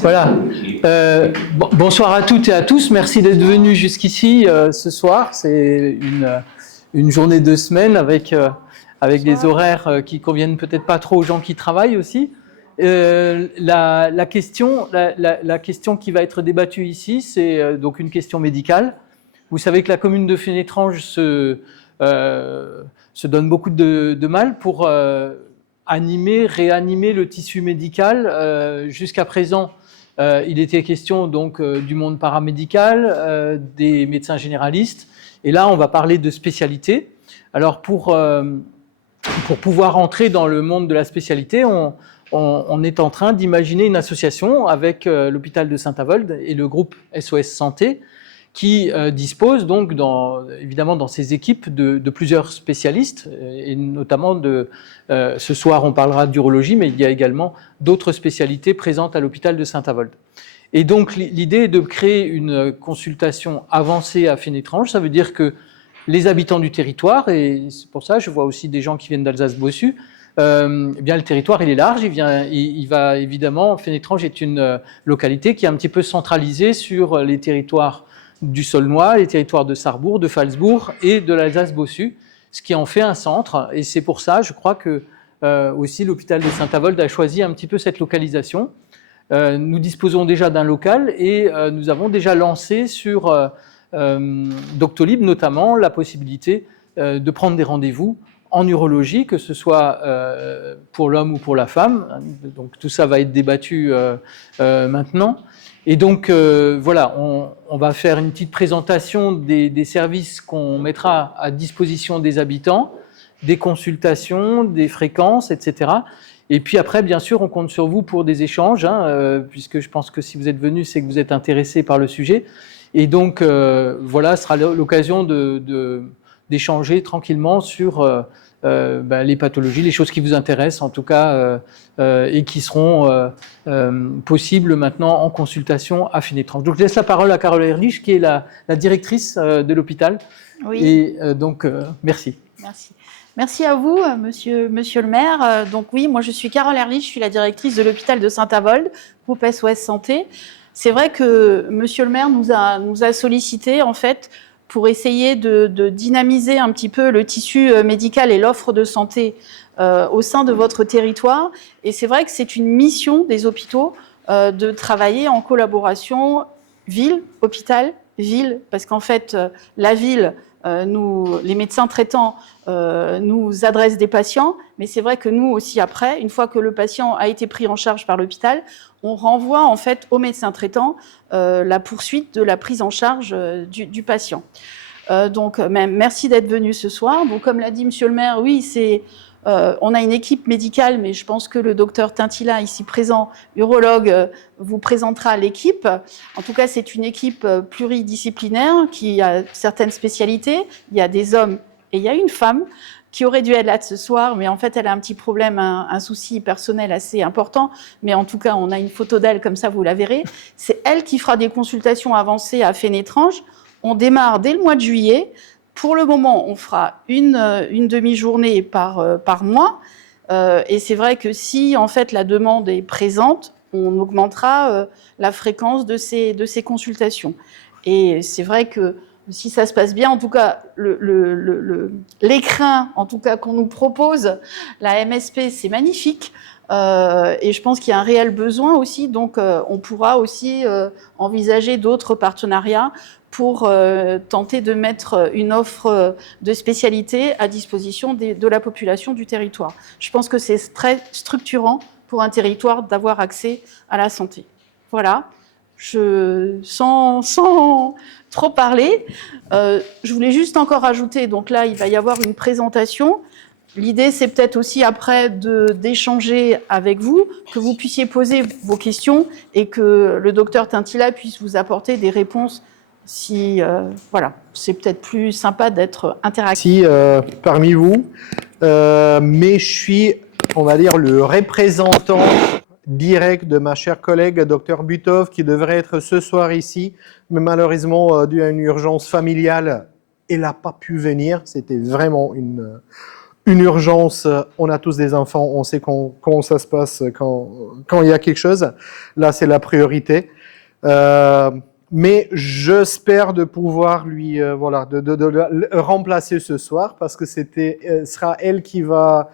Voilà. Bonsoir à toutes et à tous. Merci d'être venus jusqu'ici ce soir. C'est une journée de semaine avec des horaires qui conviennent peut-être pas trop aux gens qui travaillent aussi. La question qui va être débattue ici, c'est donc une question médicale. Vous savez que la commune de Fénétrange se donne beaucoup de mal pour réanimer le tissu médical. Jusqu'à présent, il était question donc du monde paramédical, des médecins généralistes, et là on va parler de spécialité. Alors pour pouvoir entrer dans le monde de la spécialité, on est en train d'imaginer une association avec l'hôpital de Saint-Avold et le groupe SOS Santé, qui dispose donc évidemment dans ses équipes de plusieurs spécialistes, et notamment ce soir on parlera d'urologie, mais il y a également d'autres spécialités présentes à l'hôpital de Saint-Avold. Et donc l'idée est de créer une consultation avancée à Fénétrange. Ça veut dire que les habitants du territoire, et c'est pour ça je vois aussi des gens qui viennent d'Alsace-Bossu, eh bien le territoire il est large, il va évidemment, Fénétrange est une localité qui est un petit peu centralisée sur les territoires du Saulnois, les territoires de Sarrebourg, de Phalsbourg et de l'Alsace-Bossu, ce qui en fait un centre. Et c'est pour ça, je crois que aussi l'hôpital de Saint-Avold a choisi un petit peu cette localisation. Nous disposons déjà d'un local et nous avons déjà lancé sur Doctolib notamment la possibilité de prendre des rendez-vous en urologie, que ce soit pour l'homme ou pour la femme. Donc tout ça va être débattu maintenant. Et donc, voilà, on va faire une petite présentation des services qu'on mettra à disposition des habitants, des consultations, des fréquences, etc. Et puis après, bien sûr, on compte sur vous pour des échanges, puisque je pense que si vous êtes venus, c'est que vous êtes intéressés par le sujet. Et donc, voilà, ce sera l'occasion d'échanger tranquillement sur les pathologies, les choses qui vous intéressent en tout cas, et qui seront possibles maintenant en consultation à Fénétrange. Donc je laisse la parole à Carole Ehrlich, qui est la directrice de l'hôpital. Oui. Et donc merci. Merci. Merci à vous, monsieur le maire. Donc oui, moi je suis Carole Ehrlich, je suis la directrice de l'hôpital de Saint-Avold, groupe SOS Santé. C'est vrai que monsieur le maire nous a sollicité en fait pour essayer de dynamiser un petit peu le tissu médical et l'offre de santé au sein de votre territoire. Et c'est vrai que c'est une mission des hôpitaux de travailler en collaboration ville, hôpital, ville, parce qu'en fait, la ville, les médecins traitants nous adressent des patients, mais c'est vrai que nous aussi après, une fois que le patient a été pris en charge par l'hôpital, on renvoie en fait au médecin traitant la poursuite de la prise en charge du patient. Donc, merci d'être venu ce soir. Donc, comme l'a dit monsieur le maire, oui, on a une équipe médicale, mais je pense que le docteur Tintila, ici présent, urologue, vous présentera l'équipe. En tout cas, c'est une équipe pluridisciplinaire qui a certaines spécialités. Il y a des hommes et il y a une femme qui aurait dû être là ce soir, mais en fait, elle a un petit problème, un souci personnel assez important. Mais en tout cas, on a une photo d'elle, comme ça, vous la verrez. C'est elle qui fera des consultations avancées à Fénétrange. On démarre dès le mois de juillet. Pour le moment, on fera une demi-journée par mois. Et c'est vrai que si, en fait, la demande est présente, on augmentera la fréquence de ces consultations. Et c'est vrai que si ça se passe bien, en tout cas, l'écrin, en tout cas, qu'on nous propose, la MSP, c'est magnifique. Et je pense qu'il y a un réel besoin aussi. Donc, on pourra aussi envisager d'autres partenariats pour tenter de mettre une offre de spécialité à disposition de la population du territoire. Je pense que c'est très structurant pour un territoire d'avoir accès à la santé. Voilà. Sans trop parler, je voulais juste encore ajouter, donc là, il va y avoir une présentation. L'idée, c'est peut-être aussi après d'échanger avec vous, que vous puissiez poser vos questions et que le docteur Tintila puisse vous apporter des réponses. Voilà, c'est peut-être plus sympa d'être interactif. Parmi vous, mais je suis, on va dire, le représentant direct de ma chère collègue Dr Butov, qui devrait être ce soir ici, mais malheureusement, dû à une urgence familiale, elle n'a pas pu venir. C'était vraiment une urgence, on a tous des enfants, on sait comment ça se passe quand il y a quelque chose. Là, c'est la priorité. Mais j'espère de pouvoir lui de le remplacer ce soir parce que sera elle qui va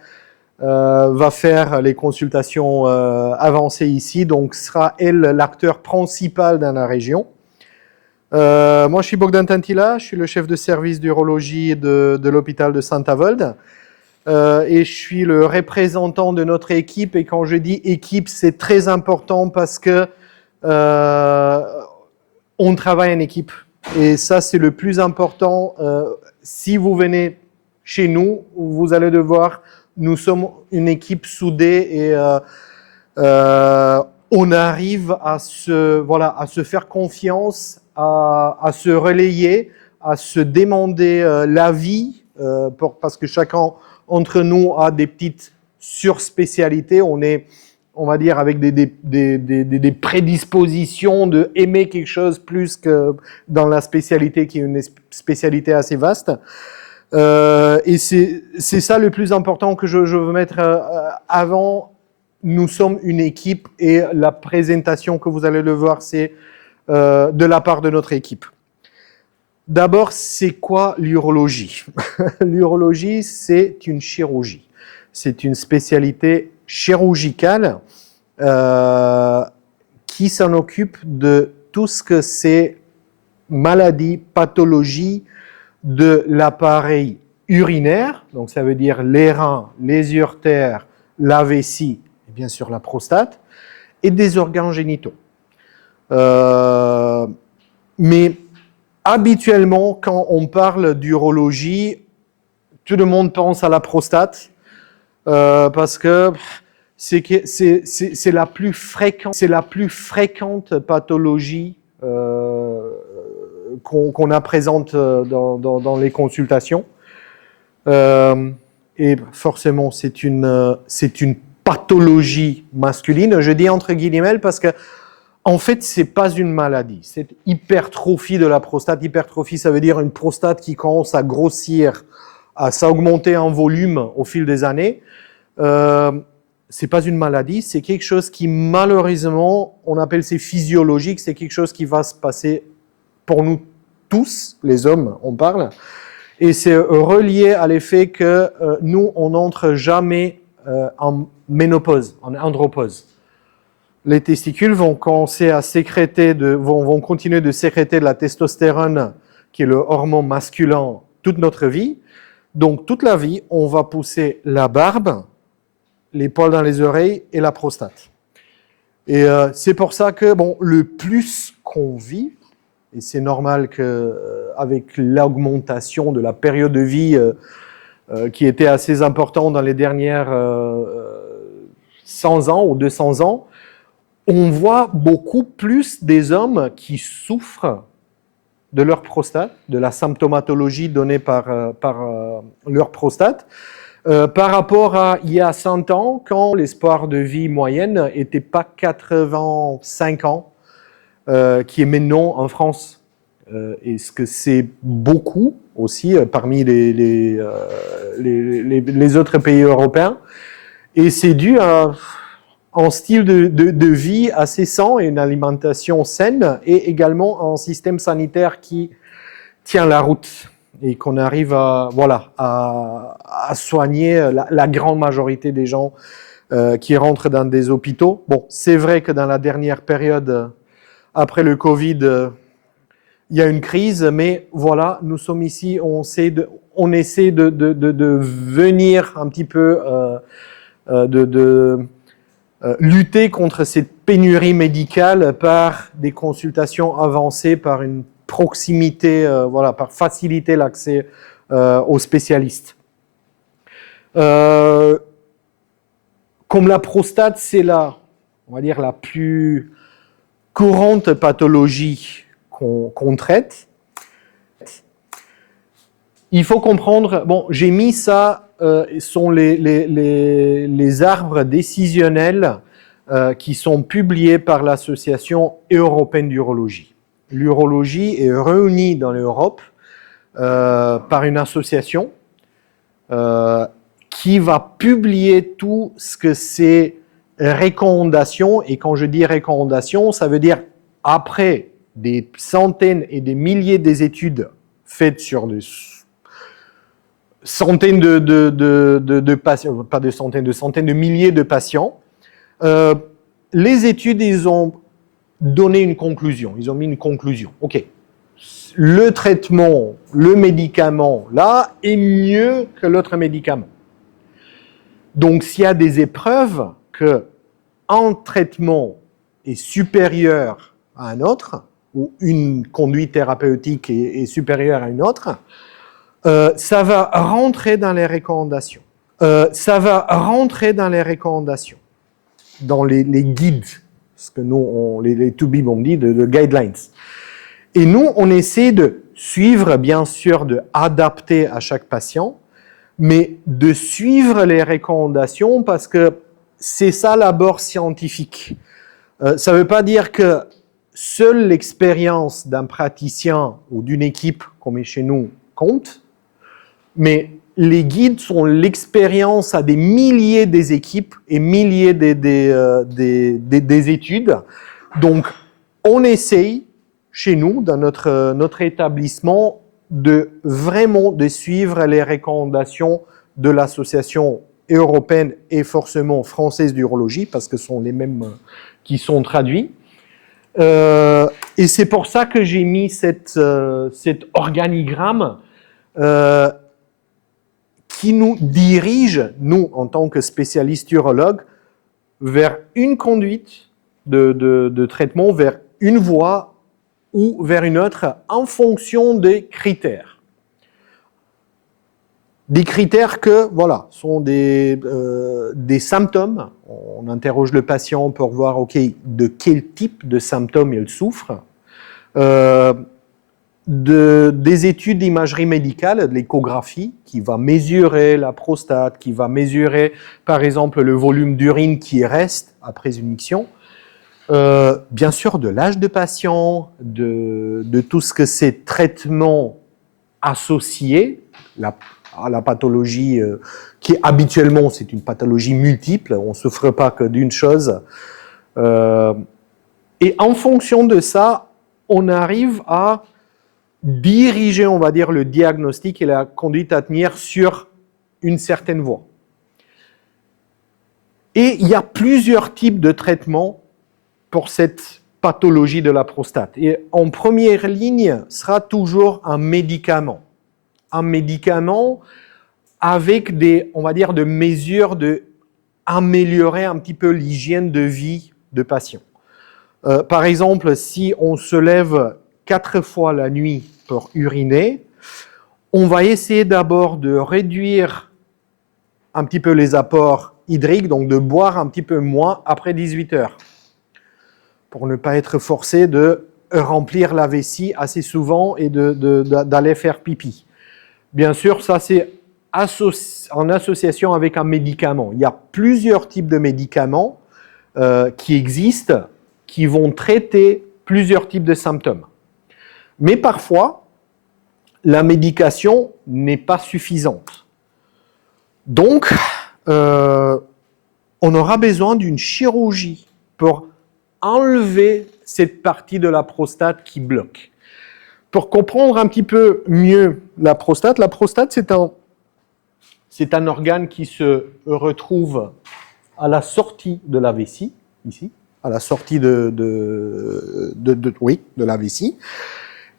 faire les consultations avancées ici, donc sera elle l'acteur principal dans la région. Moi, je suis Bogdan Tantila, je suis le chef de service d'urologie de l'hôpital de Saint-Avold. Et je suis le représentant de notre équipe. Et quand je dis équipe, c'est très important parce que on travaille en équipe. Et ça, c'est le plus important. Si vous venez chez nous, vous allez devoir, nous sommes une équipe soudée et on arrive à se faire confiance, à se relayer, à se demander l'avis, parce que chacun entre nous a des petites surspécialités. On va dire, avec des prédispositions de aimer quelque chose plus que dans la spécialité qui est une spécialité assez vaste. Et c'est ça le plus important que je veux mettre avant. Nous sommes une équipe et la présentation que vous allez le voir, c'est de la part de notre équipe. D'abord, c'est quoi l'urologie? L'urologie, c'est une chirurgie. C'est une spécialité chirurgicale qui s'en occupe de tout ce que c'est maladies, pathologies de l'appareil urinaire, donc ça veut dire les reins, les uretères, la vessie et bien sûr la prostate, et des organes génitaux. Mais habituellement, quand on parle d'urologie, tout le monde pense à la prostate parce que c'est la plus fréquente pathologie qu'on a présente dans les consultations. Et forcément, c'est une pathologie masculine. Je dis entre guillemets parce que en fait, ce n'est pas une maladie. C'est hypertrophie de la prostate. Hypertrophie, ça veut dire une prostate qui commence à grossir, à s'augmenter en volume au fil des années. Ce n'est pas une maladie, c'est quelque chose qui, malheureusement, on appelle ça physiologique. C'est quelque chose qui va se passer pour nous tous, les hommes, on parle. Et c'est relié à l'effet que nous, on n'entre jamais en ménopause, en andropause. Les testicules vont commencer à sécréter, vont continuer de sécréter de la testostérone, qui est le hormone masculin, toute notre vie. Donc, toute la vie, on va pousser la barbe, les poils dans les oreilles et la prostate. Et c'est pour ça que, le plus qu'on vit, et c'est normal qu'avec l'augmentation de la période de vie qui était assez importante dans les dernières 100 ans ou 200 ans, on voit beaucoup plus des hommes qui souffrent de leur prostate, de la symptomatologie donnée par leur prostate, par rapport à il y a 100 ans, quand l'espoir de vie moyenne n'était pas 85 ans, qui est maintenant en France. Est-ce que c'est beaucoup aussi parmi les autres pays européens? Et c'est dû à un style de vie assez sain et une alimentation saine et également un système sanitaire qui tient la route et qu'on arrive à soigner la grande majorité des gens qui rentrent dans des hôpitaux. Bon, c'est vrai que dans la dernière période, après le Covid, il y a une crise, mais voilà, nous sommes ici, on essaie de venir un petit peu lutter contre cette pénurie médicale par des consultations avancées, par une proximité, par faciliter l'accès aux spécialistes. Comme la prostate, c'est on va dire, la plus courante pathologie qu'on traite. Il faut comprendre, j'ai mis ça, sont les arbres décisionnels qui sont publiés par l'Association européenne d'urologie. L'urologie est réunie dans l'Europe par une association qui va publier tout ce que c'est recommandations. Et quand je dis recommandations, ça veut dire après des centaines et des milliers d'études faites sur des centaines de patients, pas de centaines, de milliers de patients, les études, ils ont donné une conclusion. Ils ont mis une conclusion. OK. Le traitement, le médicament, là, est mieux que l'autre médicament. Donc, s'il y a des épreuves qu'un traitement est supérieur à un autre, ou une conduite thérapeutique est supérieure à une autre, ça va rentrer dans les recommandations. Dans les guides, ce que nous, les TOUBIB, on dit, de guidelines. Et nous, on essaie de suivre, bien sûr, d'adapter à chaque patient, mais de suivre les recommandations parce que c'est ça l'abord scientifique. Ça ne veut pas dire que seule l'expérience d'un praticien ou d'une équipe, comme est chez nous, compte, mais les guides sont l'expérience à des milliers des équipes et milliers des études. Donc, on essaye, chez nous, dans notre établissement, vraiment de suivre les recommandations de l'Association européenne et forcément française d'urologie, parce que ce sont les mêmes qui sont traduits. Et c'est pour ça que j'ai mis cet organigramme qui nous dirige, nous, en tant que spécialistes urologues, vers une conduite de traitement, vers une voie ou vers une autre, en fonction des critères. Des critères que, voilà, sont des symptômes. On interroge le patient pour voir, OK, de quel type de symptômes il souffre. Des études d'imagerie médicale, de l'échographie, qui va mesurer la prostate, qui va mesurer, par exemple, le volume d'urine qui reste après une miction. Bien sûr, de l'âge de patient, de tout ce que c'est traitement associé à la pathologie qui habituellement, c'est une pathologie multiple, on ne souffre pas que d'une chose. Et en fonction de ça, on arrive à diriger, on va dire, le diagnostic et la conduite à tenir sur une certaine voie. Et il y a plusieurs types de traitements pour cette pathologie de la prostate. Et en première ligne sera toujours un médicament. Un médicament avec on va dire, des mesures d'améliorer un petit peu l'hygiène de vie de patient. Par exemple, si on se lève 4 fois la nuit pour uriner, on va essayer d'abord de réduire un petit peu les apports hydriques, donc de boire un petit peu moins après 18 heures, pour ne pas être forcé de remplir la vessie assez souvent et d'aller faire pipi. Bien sûr, ça c'est en association avec un médicament. Il y a plusieurs types de médicaments qui existent, qui vont traiter plusieurs types de symptômes. Mais parfois, la médication n'est pas suffisante. Donc, on aura besoin d'une chirurgie pour enlever cette partie de la prostate qui bloque. Pour comprendre un petit peu mieux la prostate c'est un organe qui se retrouve à la sortie de la vessie, ici, à la sortie de la vessie.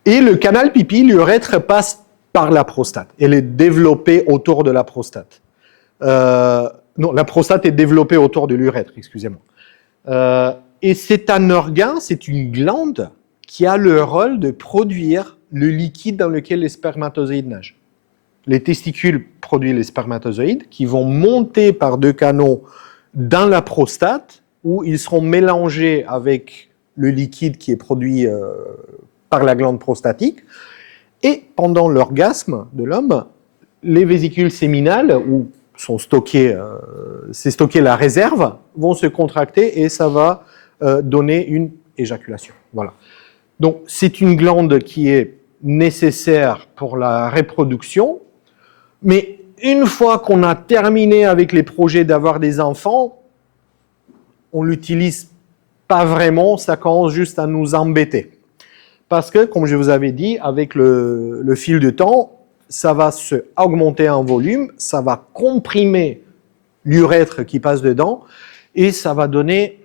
Et le canal pipi, l'urètre, passe par la prostate. Elle est développée autour de la prostate. Non, la prostate est développée autour de l'urètre, excusez-moi. Et c'est un organe, c'est une glande qui a le rôle de produire le liquide dans lequel les spermatozoïdes nagent. Les testicules produisent les spermatozoïdes qui vont monter par 2 canaux dans la prostate où ils seront mélangés avec le liquide qui est produit par la glande prostatique. Et pendant l'orgasme de l'homme, les vésicules séminales où sont stockées, c'est stocké la réserve, vont se contracter et ça va donner une éjaculation. Voilà. Donc, c'est une glande qui est nécessaire pour la reproduction, mais une fois qu'on a terminé avec les projets d'avoir des enfants, on ne l'utilise pas vraiment, ça commence juste à nous embêter. Parce que, comme je vous avais dit, avec le fil du temps, ça va se augmenter en volume, ça va comprimer l'urètre qui passe dedans, et ça va donner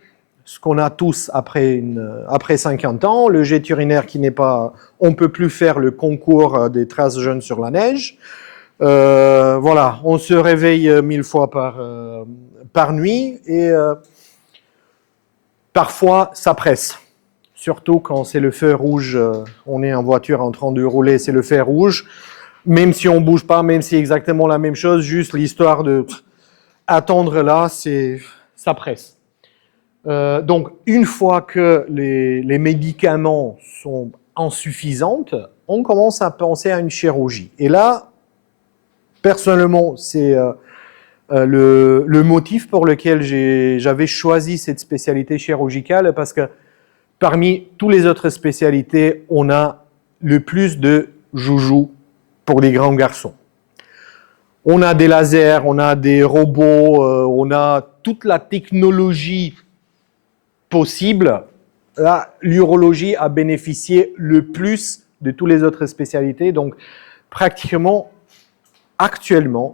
ce qu'on a tous après 50 ans, le jet urinaire qui n'est pas... On ne peut plus faire le concours des traces jaunes sur la neige. Voilà, on se réveille 1000 fois par nuit, et parfois ça presse. Surtout quand c'est le feu rouge, on est en voiture en train de rouler, c'est le feu rouge. Même si on ne bouge pas, même si c'est exactement la même chose, juste l'histoire de attendre là, ça presse. Donc, une fois que les médicaments sont insuffisants, on commence à penser à une chirurgie. Et là, personnellement, c'est le motif pour lequel j'avais choisi cette spécialité chirurgicale, parce que parmi toutes les autres spécialités, on a le plus de joujou pour les grands garçons. On a des lasers, on a des robots, on a toute la technologie possible. Là, l'urologie a bénéficié le plus de toutes les autres spécialités. Donc, pratiquement, actuellement,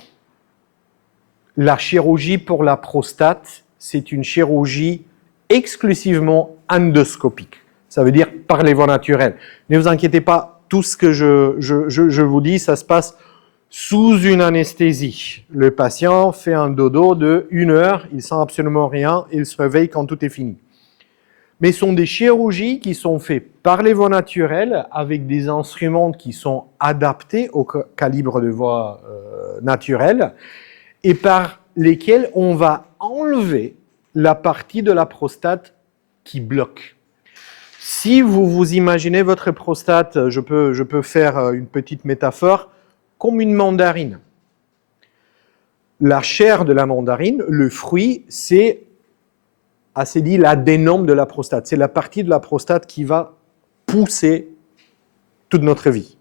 la chirurgie pour la prostate, c'est une chirurgie exclusivement endoscopique. Ça veut dire par les voies naturelles. Ne vous inquiétez pas, tout ce que je vous dis, ça se passe sous une anesthésie. Le patient fait un dodo de 1 heure, il ne sent absolument rien, il se réveille quand tout est fini. Mais ce sont des chirurgies qui sont faites par les voies naturelles, avec des instruments qui sont adaptés au calibre de voies naturelles, et par lesquels on va enlever la partie de la prostate qui bloque. Si vous vous imaginez votre prostate, je peux faire une petite métaphore, comme une mandarine. La chair de la mandarine, le fruit, c'est assez dit l'adénome de la prostate. C'est la partie de la prostate qui va pousser toute notre vie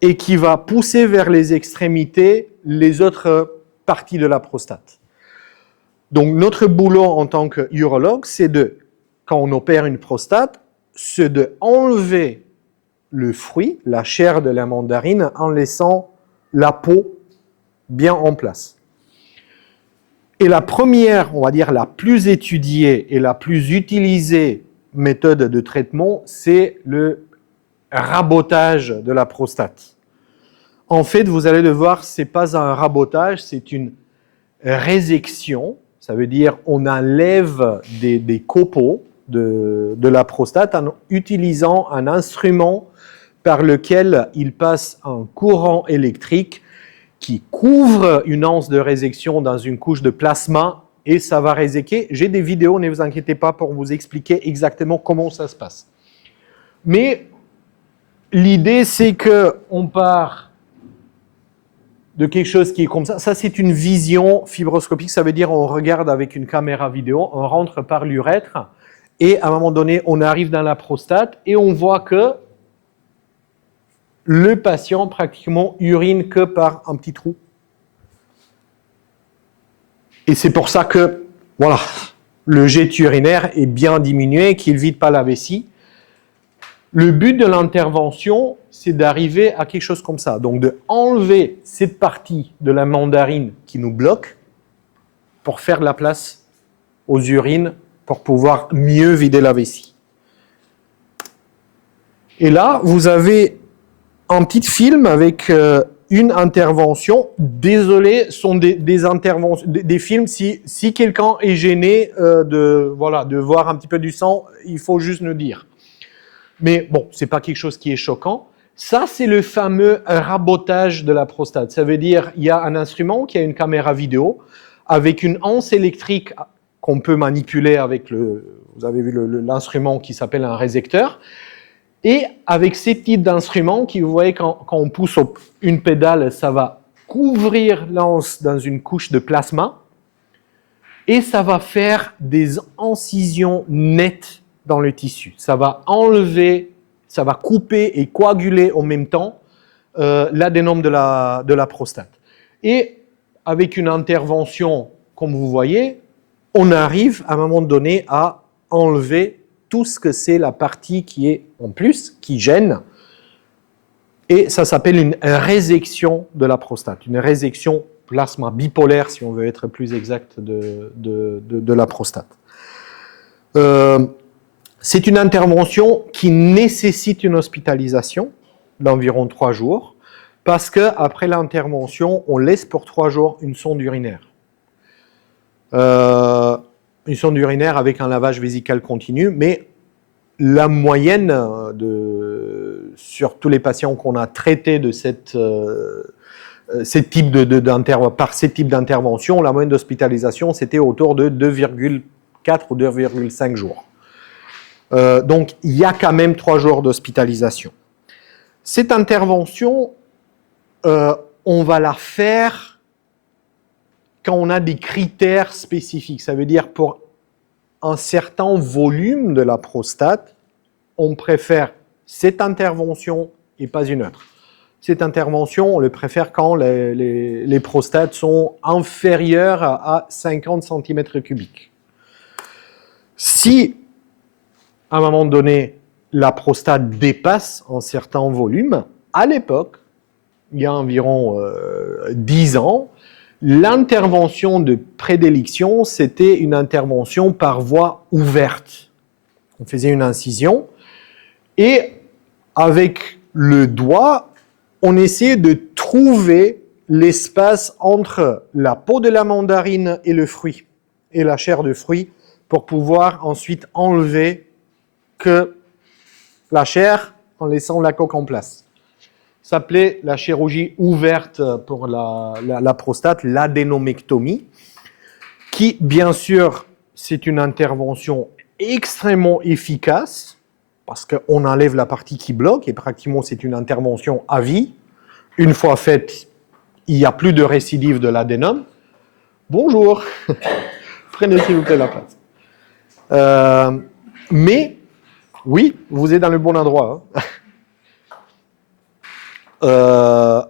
et qui va pousser vers les extrémités les autres parties de la prostate. Donc notre boulot en tant qu'urologue, c'est de, quand on opère une prostate, c'est d'enlever le fruit, la chair de la mandarine, en laissant la peau bien en place. Et la première, on va dire la plus étudiée et la plus utilisée méthode de traitement, c'est le rabotage de la prostate. En fait, vous allez le voir, ce n'est pas un rabotage, c'est une résection. Ça veut dire on enlève des copeaux de la prostate en utilisant un instrument par lequel il passe un courant électrique qui couvre une anse de résection dans une couche de plasma et ça va réséquer. J'ai des vidéos, ne vous inquiétez pas, pour vous expliquer exactement comment ça se passe. Mais l'idée, c'est qu'on part de quelque chose qui est comme ça. Ça, c'est une vision fibroscopique. Ça veut dire on regarde avec une caméra vidéo, on rentre par l'urètre et à un moment donné, on arrive dans la prostate et on voit que le patient pratiquement urine que par un petit trou. Et c'est pour ça que, voilà, le jet urinaire est bien diminué, qu'il ne vide pas la vessie. Le but de l'intervention, c'est d'arriver à quelque chose comme ça. Donc, de enlever cette partie de la mandarine qui nous bloque pour faire de la place aux urines, pour pouvoir mieux vider la vessie. Et là, vous avez un petit film avec une intervention. Désolé, ce sont des interventions, des films. Si quelqu'un est gêné de voir un petit peu du sang, il faut juste nous dire. Mais bon, ce n'est pas quelque chose qui est choquant. Ça, c'est le fameux rabotage de la prostate. Ça veut dire qu'il y a un instrument qui a une caméra vidéo avec une anse électrique qu'on peut manipuler avec vous avez vu l'instrument qui s'appelle un résecteur. Et avec ces types d'instruments, qui vous voyez, quand on pousse une pédale, ça va couvrir l'anse dans une couche de plasma et ça va faire des incisions nettes dans le tissu. Ça va enlever, ça va couper et coaguler en même temps l'adénome de la prostate. Et avec une intervention, comme vous voyez, on arrive à un moment donné à enlever tout ce que c'est la partie qui est en plus, qui gêne. Et ça s'appelle une résection de la prostate, une résection plasma bipolaire, si on veut être plus exact, de la prostate. C'est une intervention qui nécessite une hospitalisation d'environ 3 jours, parce qu'après l'intervention, on laisse pour 3 jours une sonde urinaire. Une sonde urinaire avec un lavage vésical continu, mais la moyenne sur tous les patients qu'on a traités de par ce type d'intervention, la moyenne d'hospitalisation, c'était autour de 2,4 ou 2,5 jours. Donc, il y a quand même 3 jours d'hospitalisation. Cette intervention, on va la faire quand on a des critères spécifiques. Ça veut dire pour un certain volume de la prostate, on préfère cette intervention et pas une autre. Cette intervention, on le préfère quand les prostates sont inférieures à 50 cm3. Si, à un moment donné, la prostate dépasse un certain volume, à l'époque, il y a environ 10 ans, l'intervention de prédilection, c'était une intervention par voie ouverte. On faisait une incision et avec le doigt, on essayait de trouver l'espace entre la peau de la mandarine et le fruit, et la chair de fruit, pour pouvoir ensuite enlever que la chair en laissant la coque en place. Ça s'appelait la chirurgie ouverte pour la prostate, l'adénomectomie, qui, bien sûr, c'est une intervention extrêmement efficace, parce qu'on enlève la partie qui bloque, et pratiquement c'est une intervention à vie. Une fois faite, il n'y a plus de récidive de l'adénome. Bonjour, prenez s'il vous plaît la place. Mais, oui, vous êtes dans le bon endroit.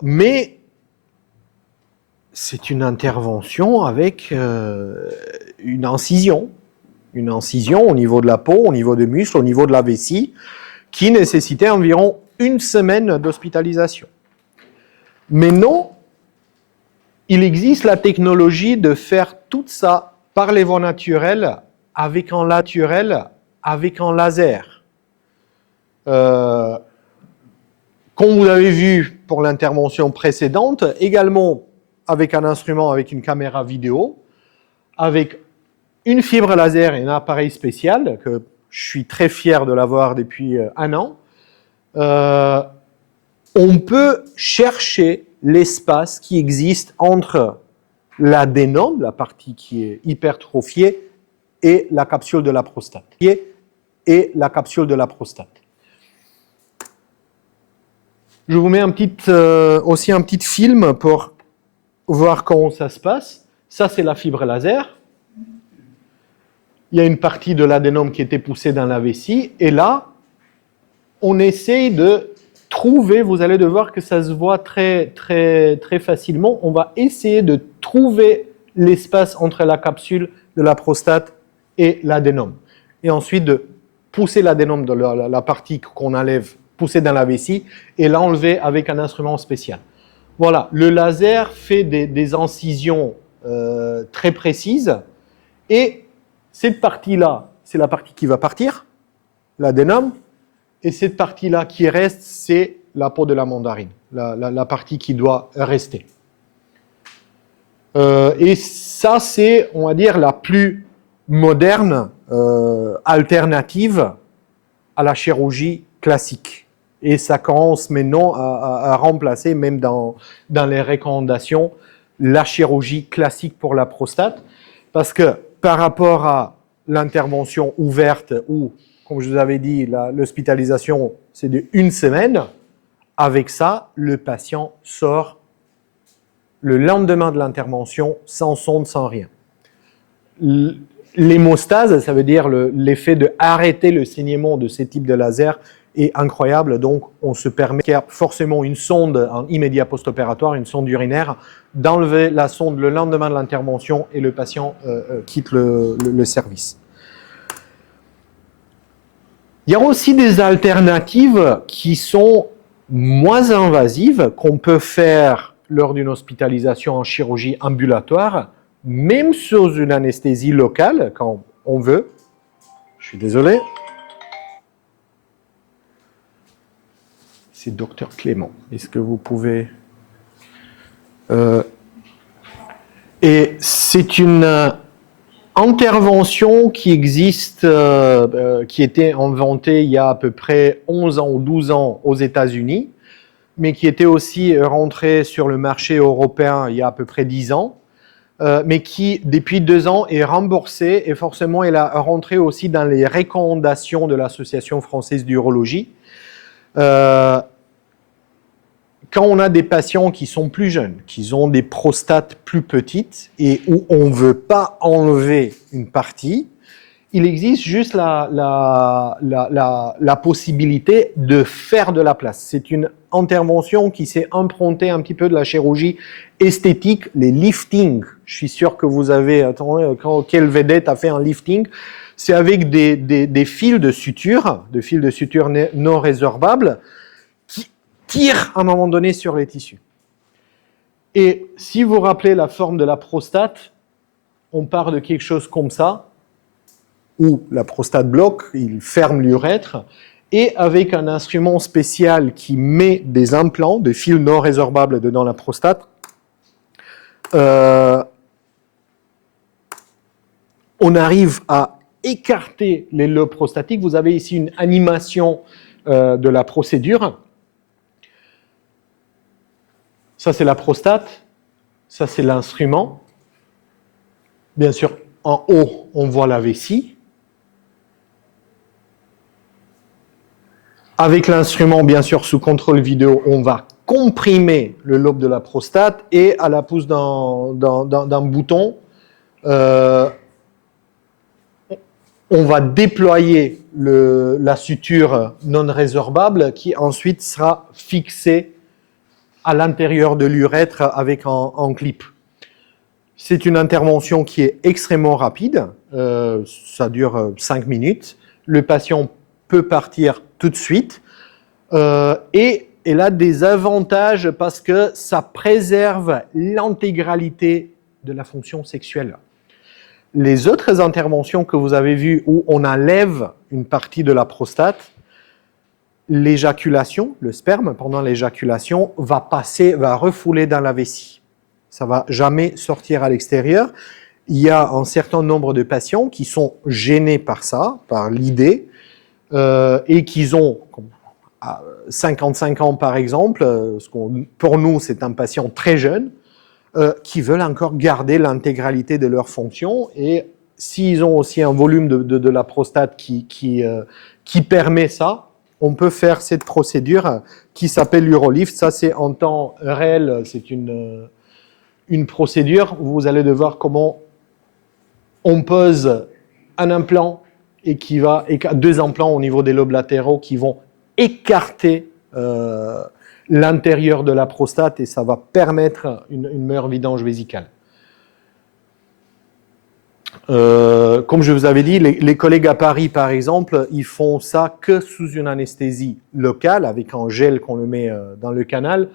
Mais c'est une intervention avec une incision au niveau de la peau, au niveau des muscles, au niveau de la vessie, qui nécessitait environ 1 semaine d'hospitalisation. Mais non, il existe la technologie de faire tout ça par les voies naturelles, avec un laser. Comme vous l'avez vu pour l'intervention précédente, également avec un instrument, avec une caméra vidéo, avec une fibre laser et un appareil spécial, que je suis très fier de l'avoir depuis 1 an, on peut chercher l'espace qui existe entre l'adénome, la partie qui est hypertrophiée, et la capsule de la prostate. Je vous mets aussi un petit film pour voir comment ça se passe. Ça, c'est la fibre laser. Il y a une partie de l'adénome qui était poussée dans la vessie. Et là, on essaye de trouver, vous allez voir que ça se voit très, très, très facilement. On va essayer de trouver l'espace entre la capsule de la prostate et l'adénome. Et ensuite, de pousser l'adénome de la partie qu'on enlève, pousser dans la vessie et l'enlever avec un instrument spécial. Voilà, le laser fait des incisions très précises et cette partie-là, c'est la partie qui va partir, l'adénome, et cette partie-là qui reste, c'est la peau de la mandarine, la partie qui doit rester. Et ça, c'est, on va dire, la plus moderne alternative à la chirurgie classique. Et ça commence maintenant à remplacer, même dans les recommandations, la chirurgie classique pour la prostate. Parce que par rapport à l'intervention ouverte, où, comme je vous avais dit, l'hospitalisation, c'est de 1 semaine, avec ça, le patient sort le lendemain de l'intervention, sans sonde, sans rien. L'hémostase, ça veut dire l'effet de arrêter le saignement de ces types de lasers, est incroyable. Donc, on se permet qu'il y a forcément une sonde en immédiat post-opératoire, une sonde urinaire, d'enlever la sonde le lendemain de l'intervention et le patient quitte le service. Il y a aussi des alternatives qui sont moins invasives qu'on peut faire lors d'une hospitalisation en chirurgie ambulatoire, même sous une anesthésie locale, quand on veut. Je suis désolé. C'est Dr Clément. Est-ce que vous pouvez... Et c'est une intervention qui existe, qui était inventée il y a à peu près 11 ans ou 12 ans aux États-Unis, mais qui était aussi rentrée sur le marché européen il y a à peu près 10 ans, mais qui, depuis 2 ans, est remboursée et forcément, elle a rentré aussi dans les recommandations de l'Association française d'urologie. Quand on a des patients qui sont plus jeunes, qui ont des prostates plus petites et où on ne veut pas enlever une partie, il existe juste la possibilité de faire de la place. C'est une intervention qui s'est empruntée un petit peu de la chirurgie esthétique, les liftings. Je suis sûr que vous avez... Attendez, quelle vedette a fait un lifting? C'est avec des fils de suture non résorbables, tire à un moment donné sur les tissus. Et si vous vous rappelez la forme de la prostate, on part de quelque chose comme ça, où la prostate bloque, il ferme l'urètre, et avec un instrument spécial qui met des implants, des fils non résorbables dedans la prostate, on arrive à écarter les lobes prostatiques. Vous avez ici une animation de la procédure. Ça, c'est la prostate. Ça, c'est l'instrument. Bien sûr, en haut, on voit la vessie. Avec l'instrument, bien sûr, sous contrôle vidéo, on va comprimer le lobe de la prostate et à la pousse d'un bouton, on va déployer la suture non résorbable qui ensuite sera fixée à l'intérieur de l'urètre avec un clip. C'est une intervention qui est extrêmement rapide, ça dure 5 minutes. Le patient peut partir tout de suite et elle a des avantages parce que ça préserve l'intégralité de la fonction sexuelle. Les autres interventions que vous avez vues où on enlève une partie de la prostate, l'éjaculation, le sperme pendant l'éjaculation va refouler dans la vessie. Ça ne va jamais sortir à l'extérieur. Il y a un certain nombre de patients qui sont gênés par ça, par l'idée, et qui ont 55 ans par exemple, pour nous c'est un patient très jeune, qui veulent encore garder l'intégralité de leur fonction, et s'ils ont aussi un volume de la prostate qui permet ça, on peut faire cette procédure qui s'appelle l'urolift. Ça, c'est en temps réel, c'est une procédure où vous allez devoir comment on pose un implant et deux implants au niveau des lobes latéraux qui vont écarter l'intérieur de la prostate et ça va permettre une meilleure vidange vésicale. Comme je vous avais dit, les collègues à Paris, par exemple, ils font ça que sous une anesthésie locale, avec un gel qu'on le met dans le canal.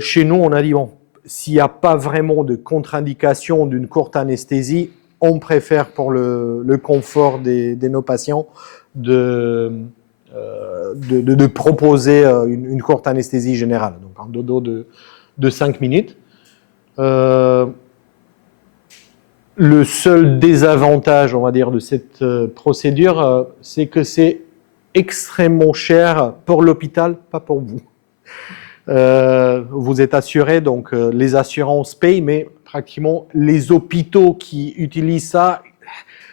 Chez nous, on a dit, bon, s'il n'y a pas vraiment de contre-indication d'une courte anesthésie, on préfère pour le confort de nos patients de proposer une courte anesthésie générale, donc un dodo de 5 minutes. Le seul désavantage, on va dire, de cette procédure, c'est que c'est extrêmement cher pour l'hôpital, pas pour vous. Vous êtes assuré, donc les assurances payent, mais pratiquement les hôpitaux qui utilisent ça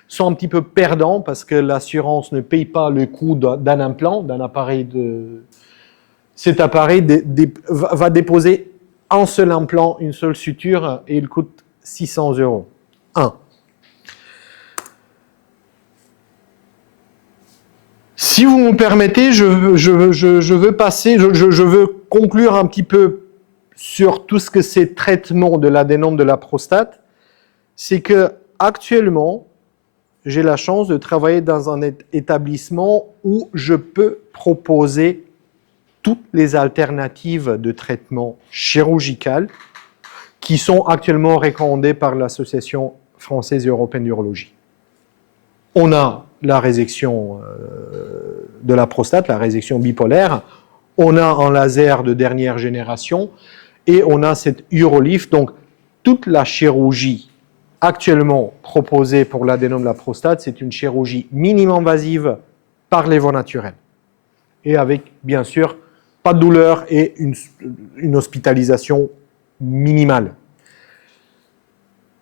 sont un petit peu perdants parce que l'assurance ne paye pas le coût d'un implant, d'un appareil Cet appareil va déposer un seul implant, une seule suture, et il coûte 600 €. Si vous me permettez, je veux conclure un petit peu sur tout ce que c'est traitement de l'adénome de la prostate, c'est que actuellement, j'ai la chance de travailler dans un établissement où je peux proposer toutes les alternatives de traitement chirurgical qui sont actuellement recommandées par l'Association française et européenne d'urologie. On a la résection de la prostate, la résection bipolaire, on a un laser de dernière génération et on a cette urolife. Donc, toute la chirurgie actuellement proposée pour l'adénome de la prostate, c'est une chirurgie minime-invasive par les voies naturelles. Et avec, bien sûr, pas de douleur et une hospitalisation minimale.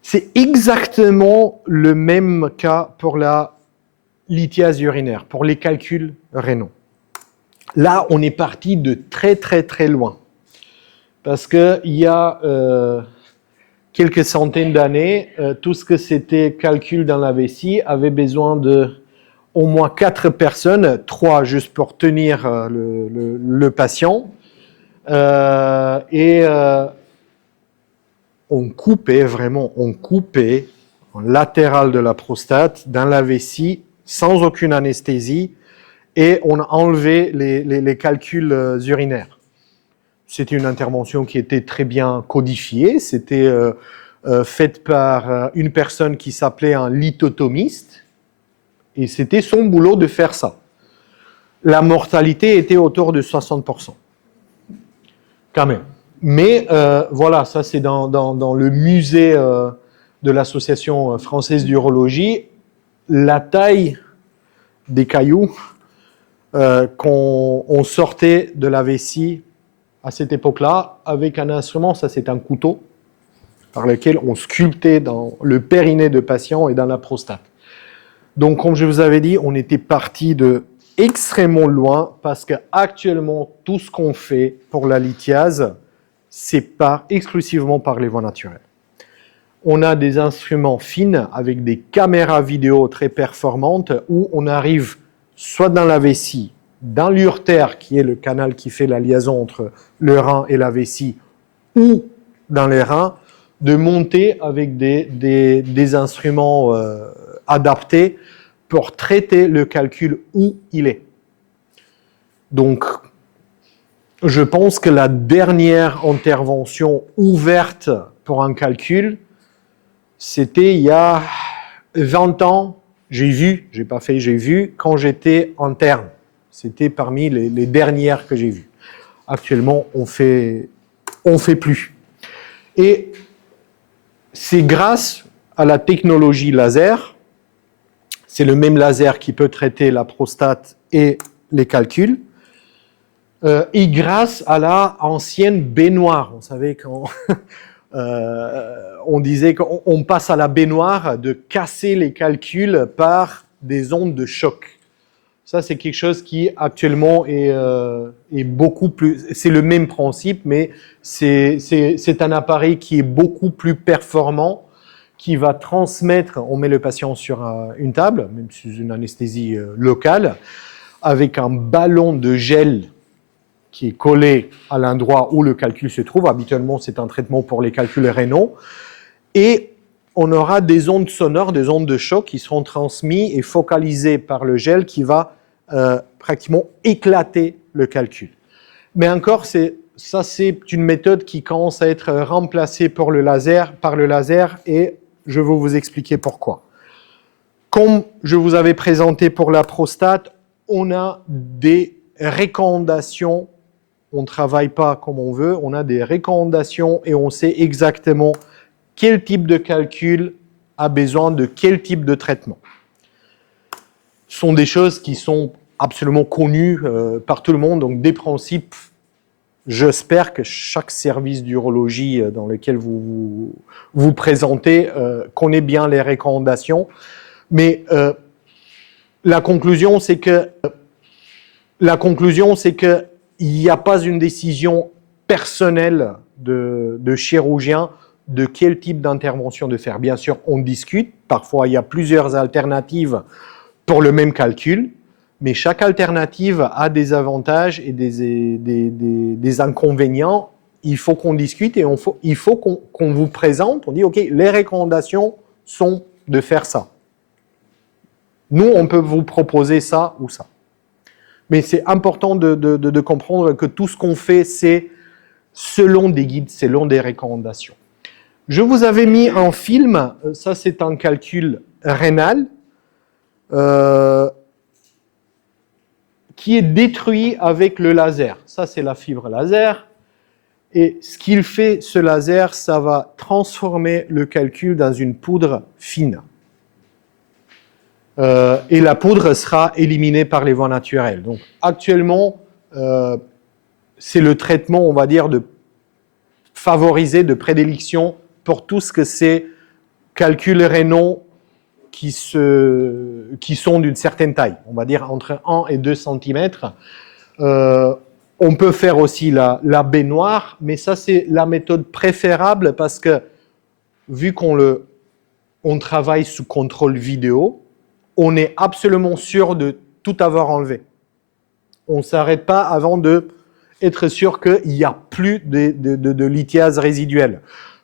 C'est exactement le même cas pour la lithiase urinaire, pour les calculs rénaux. Là, on est parti de très très très loin. Parce qu'il y a quelques centaines d'années, tout ce que c'était calcul dans la vessie avait besoin de au moins 4 personnes, 3 juste pour tenir le patient. On coupait en latéral de la prostate, dans la vessie, sans aucune anesthésie, et on a enlevé les calculs urinaires. C'était une intervention qui était très bien codifiée, c'était faite par une personne qui s'appelait un lithotomiste, et c'était son boulot de faire ça. La mortalité était autour de 60%. Quand même. Mais voilà, ça c'est dans le musée de l'Association française d'urologie. La taille des cailloux qu'on sortait de la vessie à cette époque-là avec un instrument, ça c'est un couteau par lequel on sculptait dans le périnée de patient et dans la prostate. Donc, comme je vous avais dit, on était parti de extrêmement loin parce qu'actuellement, tout ce qu'on fait pour la lithiase, c'est exclusivement par les voies naturelles. On a des instruments fins avec des caméras vidéo très performantes où on arrive soit dans la vessie, dans l'urtère qui est le canal qui fait la liaison entre le rein et la vessie, ou dans les reins, de monter avec des instruments adaptés pour traiter le calcul où il est. Donc, je pense que la dernière intervention ouverte pour un calcul, c'était il y a 20 ans, j'ai vu, quand j'étais interne. C'était parmi les dernières que j'ai vues. Actuellement, on fait plus. Et c'est grâce à la technologie laser, c'est le même laser qui peut traiter la prostate et les calculs, et grâce à la ancienne baignoire. On savait quand on disait qu'on passe à la baignoire de casser les calculs par des ondes de choc. Ça, c'est quelque chose qui actuellement est beaucoup plus... C'est le même principe, mais c'est un appareil qui est beaucoup plus performant, qui va transmettre, on met le patient sur une table, même sous une anesthésie locale, avec un ballon de gel qui est collé à l'endroit où le calcul se trouve. Habituellement, c'est un traitement pour les calculs rénaux. Et on aura des ondes sonores, des ondes de choc qui seront transmises et focalisées par le gel qui va pratiquement éclater le calcul. Mais encore, ça c'est une méthode qui commence à être remplacée par le laser et je vais vous expliquer pourquoi. Comme je vous avais présenté pour la prostate, on a des recommandations. On ne travaille pas comme on veut, on a des recommandations et on sait exactement quel type de calcul a besoin de quel type de traitement. Ce sont des choses qui sont absolument connues par tout le monde, donc des principes, j'espère que chaque service d'urologie dans lequel vous présentez connaît bien les recommandations, mais la conclusion c'est que il n'y a pas une décision personnelle de chirurgien de quel type d'intervention de faire. Bien sûr, on discute, parfois il y a plusieurs alternatives pour le même calcul, mais chaque alternative a des avantages et des inconvénients il faut qu'on discute et il faut qu'on vous présente. On dit, OK, les recommandations sont de faire ça. Nous, on peut vous proposer ça ou ça. Mais c'est important de comprendre que tout ce qu'on fait, c'est selon des guides, selon des recommandations. Je vous avais mis un film, ça c'est un calcul rénal, qui est détruit avec le laser. Ça c'est la fibre laser. Et ce qu'il fait, ce laser, ça va transformer le calcul dans une poudre fine. Et la poudre sera éliminée par les voies naturelles. Donc actuellement, c'est le traitement, on va dire, favorisé, de prédilection pour tout ce que c'est calculs rénaux qui sont d'une certaine taille, on va dire entre 1 et 2 cm. On peut faire aussi la baignoire, mais ça c'est la méthode préférable parce que vu qu'on travaille sous contrôle vidéo, on est absolument sûr de tout avoir enlevé. On ne s'arrête pas avant d'être sûr qu'il n'y a plus de lithiase résiduelle.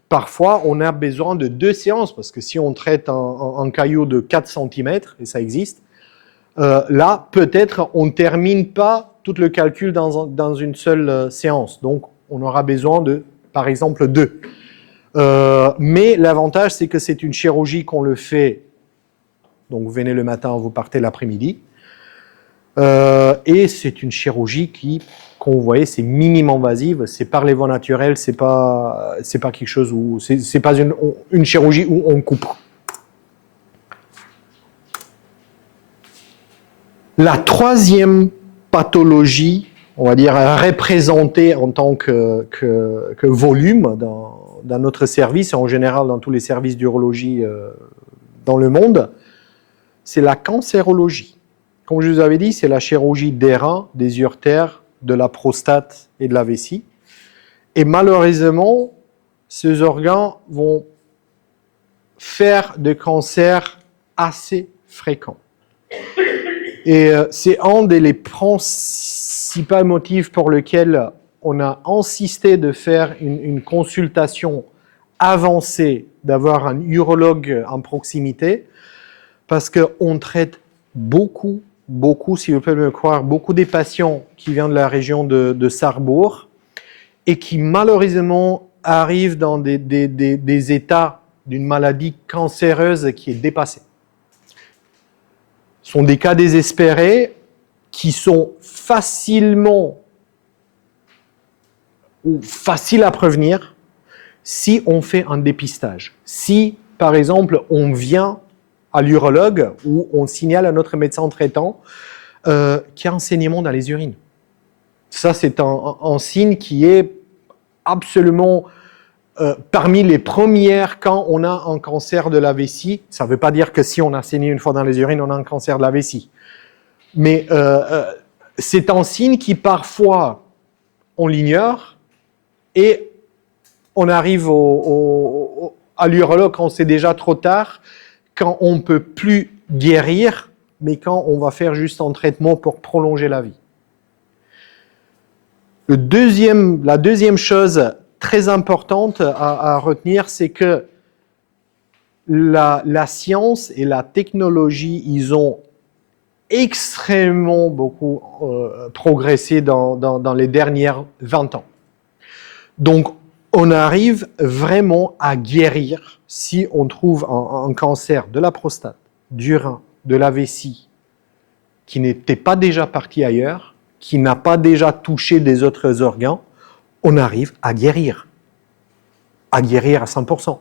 Parfois, on a besoin de 2 séances, parce que si on traite un caillou de 4 cm, et ça existe, là, peut-être, on ne termine pas tout le calcul dans une seule séance. Donc, on aura besoin de, par exemple, 2. Mais l'avantage, c'est que c'est une chirurgie qu'on le fait, donc vous venez le matin, vous partez l'après-midi, et c'est une chirurgie qui, comme vous voyez, c'est minimum invasive, c'est par les voies naturelles, c'est pas quelque chose où, c'est pas une chirurgie où on coupe. La troisième pathologie, on va dire représentée en tant que volume dans notre service, et en général dans tous les services d'urologie dans le monde, c'est la cancérologie. Comme je vous avais dit, c'est la chirurgie des reins, des uretères, de la prostate et de la vessie. Et malheureusement, ces organes vont faire des cancers assez fréquents. Et c'est un des principaux motifs pour lesquels on a insisté de faire une consultation avancée, d'avoir un urologue en proximité, parce qu'on traite beaucoup, si vous pouvez me croire, beaucoup des patients qui viennent de la région de Sarrebourg et qui malheureusement arrivent dans des états d'une maladie cancéreuse qui est dépassée. Ce sont des cas désespérés qui sont faciles à prévenir si on fait un dépistage. Si, par exemple, on vient à l'urologue ou on signale à notre médecin traitant qu'il y a un saignement dans les urines. Ça, c'est un signe qui est absolument parmi les premières quand on a un cancer de la vessie. Ça ne veut pas dire que si on a saigné une fois dans les urines, on a un cancer de la vessie. Mais c'est un signe qui parfois on l'ignore et on arrive à l'urologue quand c'est déjà trop tard, quand on ne peut plus guérir, mais quand on va faire juste un traitement pour prolonger la vie. La deuxième chose très importante à retenir, c'est que la science et la technologie, ils ont extrêmement beaucoup progressé dans les dernières 20 ans. Donc, on arrive vraiment à guérir si on trouve un cancer de la prostate, du rein, de la vessie, qui n'était pas déjà parti ailleurs, qui n'a pas déjà touché des autres organes, on arrive à guérir à 100%.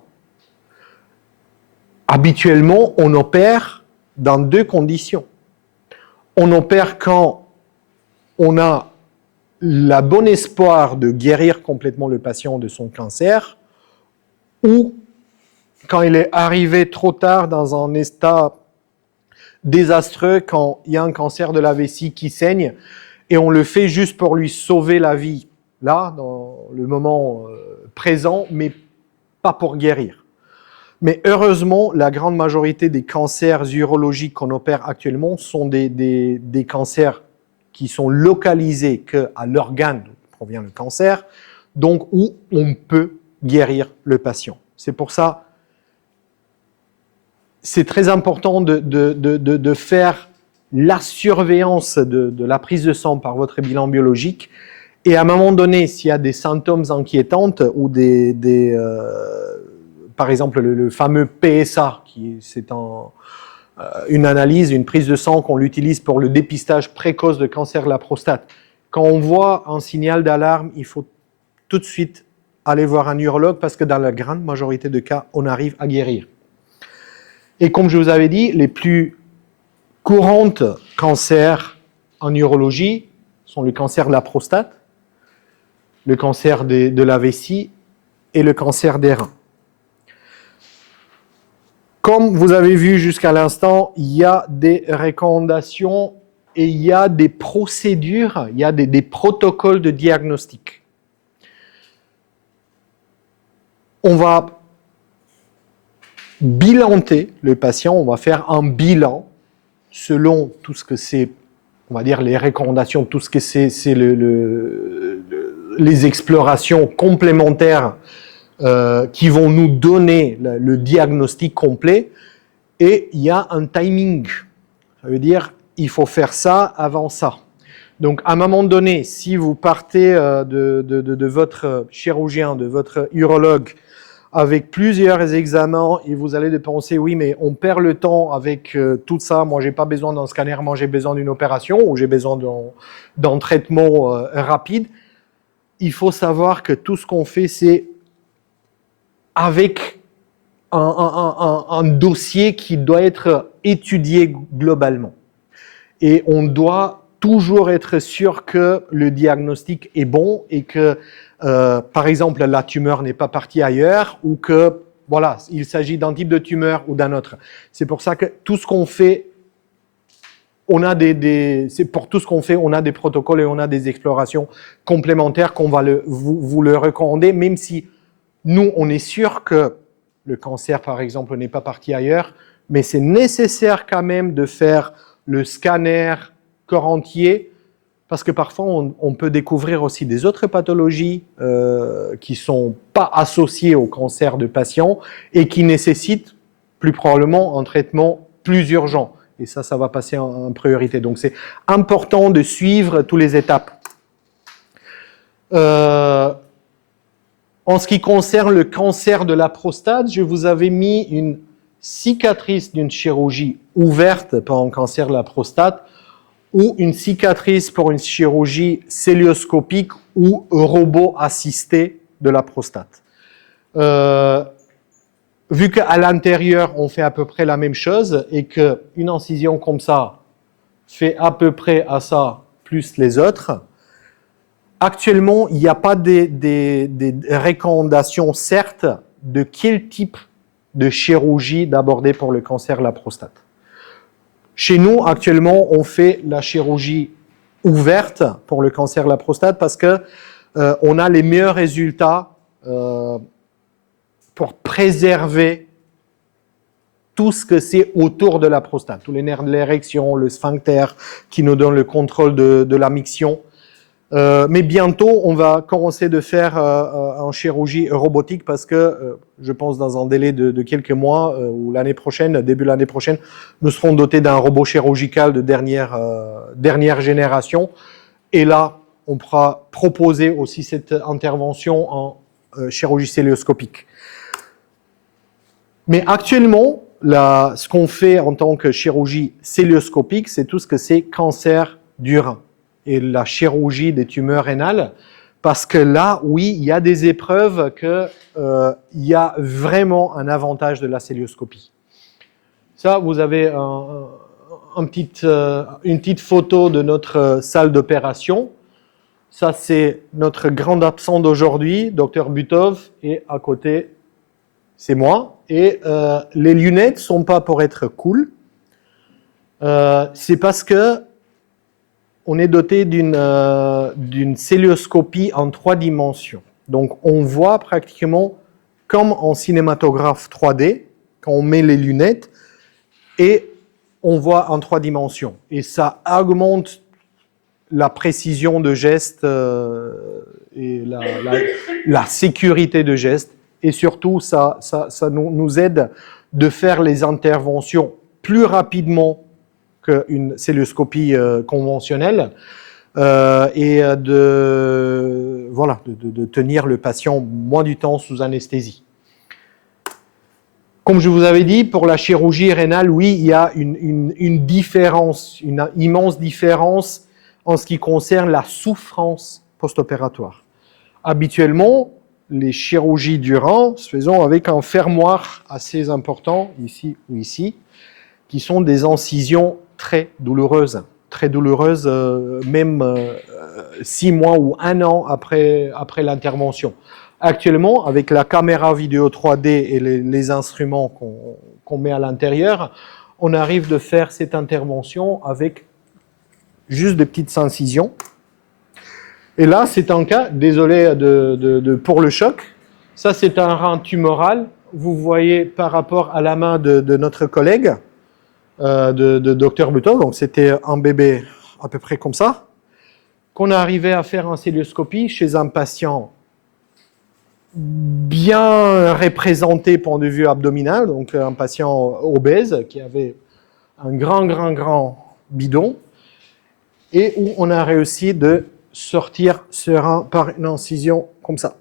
Habituellement, on opère dans 2 conditions. On opère quand on a le bon espoir de guérir complètement le patient de son cancer, ou quand il est arrivé trop tard dans un état désastreux, quand il y a un cancer de la vessie qui saigne, et on le fait juste pour lui sauver la vie, là, dans le moment présent, mais pas pour guérir. Mais heureusement, la grande majorité des cancers urologiques qu'on opère actuellement sont des cancers qui sont localisés qu'à l'organe d'où provient le cancer. donc où on peut guérir le patient. C'est pour ça, c'est très important de faire la surveillance de la prise de sang par votre bilan biologique. Et à un moment donné, s'il y a des symptômes inquiétants ou par exemple le fameux PSA, c'est une analyse, une prise de sang qu'on utilise pour le dépistage précoce de cancer de la prostate. Quand on voit un signal d'alarme, il faut tout de suite aller voir un urologue parce que dans la grande majorité de cas, on arrive à guérir. Et comme je vous avais dit, les plus courantes cancers en urologie sont le cancer de la prostate, le cancer de la vessie et le cancer des reins. Comme vous avez vu jusqu'à l'instant, il y a des recommandations et il y a des procédures, il y a des protocoles de diagnostic. On va bilanter le patient, on va faire un bilan selon tout ce que c'est, on va dire les recommandations, tout ce que c'est les explorations complémentaires qui vont nous donner le diagnostic complet, et il y a un timing. Ça veut dire il faut faire ça avant ça. Donc à un moment donné, si vous partez de votre chirurgien, de votre urologue, avec plusieurs examens, et vous allez penser, oui, mais on perd le temps avec tout ça, moi j'ai pas besoin d'un scanner, moi j'ai besoin d'une opération, ou j'ai besoin d'un traitement rapide. Il faut savoir que tout ce qu'on fait, c'est avec un dossier qui doit être étudié globalement. Et on doit toujours être sûr que le diagnostic est bon et que, par exemple, la tumeur n'est pas partie ailleurs ou que, voilà, il s'agit d'un type de tumeur ou d'un autre. C'est pour ça que tout ce qu'on fait, on a pour tout ce qu'on fait, on a des protocoles et on a des explorations complémentaires qu'on va vous le recommander, même si nous, on est sûr que le cancer, par exemple, n'est pas parti ailleurs, mais c'est nécessaire quand même de faire le scanner corps entier, parce que parfois, on peut découvrir aussi des autres pathologies qui ne sont pas associées au cancer de patients et qui nécessitent plus probablement un traitement plus urgent. Et ça va passer en priorité. Donc, c'est important de suivre toutes les étapes. En ce qui concerne le cancer de la prostate, je vous avais mis une cicatrice d'une chirurgie ouverte pour un cancer de la prostate ou une cicatrice pour une chirurgie cœlioscopique ou robot-assistée de la prostate. Vu qu'à l'intérieur, on fait à peu près la même chose et qu'une incision comme ça fait à peu près à ça plus les autres, actuellement, il n'y a pas des recommandations, certes, de quel type de chirurgie d'aborder pour le cancer de la prostate. Chez nous, actuellement, on fait la chirurgie ouverte pour le cancer de la prostate parce qu'on a les meilleurs résultats pour préserver tout ce que c'est autour de la prostate, tous les nerfs de l'érection, le sphincter qui nous donne le contrôle de la miction. Mais bientôt, on va commencer de faire en chirurgie robotique parce que, je pense dans un délai de quelques mois ou l'année prochaine, début de l'année prochaine, nous serons dotés d'un robot chirurgical de dernière génération. Et là, on pourra proposer aussi cette intervention en chirurgie cœlioscopique. Mais actuellement, ce qu'on fait en tant que chirurgie cœlioscopique, c'est tout ce que c'est cancer du rein et la chirurgie des tumeurs rénales, parce que là, oui, il y a des épreuves qu'il y a vraiment un avantage de la cœlioscopie. Ça, vous avez une petite photo de notre salle d'opération. Ça, c'est notre grand absent d'aujourd'hui, Dr Butov, et à côté, c'est moi. Et les lunettes ne sont pas pour être cool, c'est parce que on est doté d'une cœlioscopie en 3 dimensions. Donc, on voit pratiquement comme en cinématographe 3D, quand on met les lunettes, et on voit en 3 dimensions. Et ça augmente la précision de geste et la sécurité de geste. Et surtout, ça nous aide de faire les interventions plus rapidement qu'une celluloscopie conventionnelle et de tenir le patient moins du temps sous anesthésie. Comme je vous avais dit, pour la chirurgie rénale, oui, il y a une différence, une immense différence en ce qui concerne la souffrance post-opératoire. Habituellement, les chirurgies du rein se font avec un fermoir assez important, ici ou ici, qui sont des incisions très douloureuses, même 6 mois ou 1 an après l'intervention. Actuellement, avec la caméra vidéo 3D et les instruments qu'on met à l'intérieur, on arrive de faire cette intervention avec juste des petites incisions. Et là, c'est un cas, désolé pour le choc, ça c'est un rein tumoral. Vous voyez par rapport à la main de notre collègue, de Dr Butov, donc c'était un bébé à peu près comme ça, qu'on a arrivé à faire en celluloscopie chez un patient bien représenté point de vue abdominal, donc un patient obèse qui avait un grand bidon, et où on a réussi de sortir ce rein par une incision comme ça.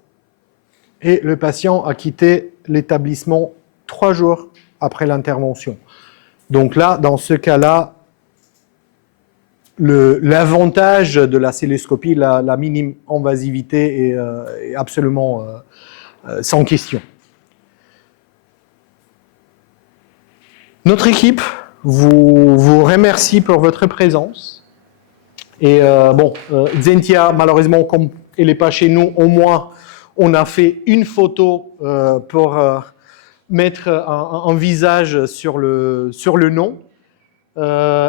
Et le patient a quitté l'établissement 3 jours après l'intervention. Donc là, dans ce cas-là, l'avantage de la celluloscopie, la minime invasivité est absolument sans question. Notre équipe vous remercie pour votre présence. Et Zentia, malheureusement, comme elle n'est pas chez nous, au moins, on a fait une photo pour mettre un visage sur le nom.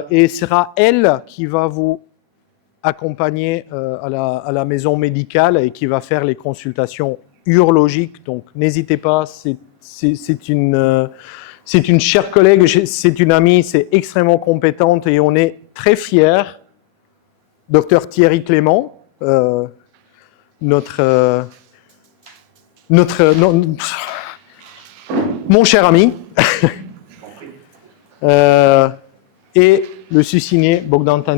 Et sera elle qui va vous accompagner à la maison médicale et qui va faire les consultations urologiques. Donc, n'hésitez pas, c'est une chère collègue, c'est une amie, c'est extrêmement compétente et on est très fiers. Docteur Thierry Clément, mon cher ami, et le sous-signé Bogdan Tanti.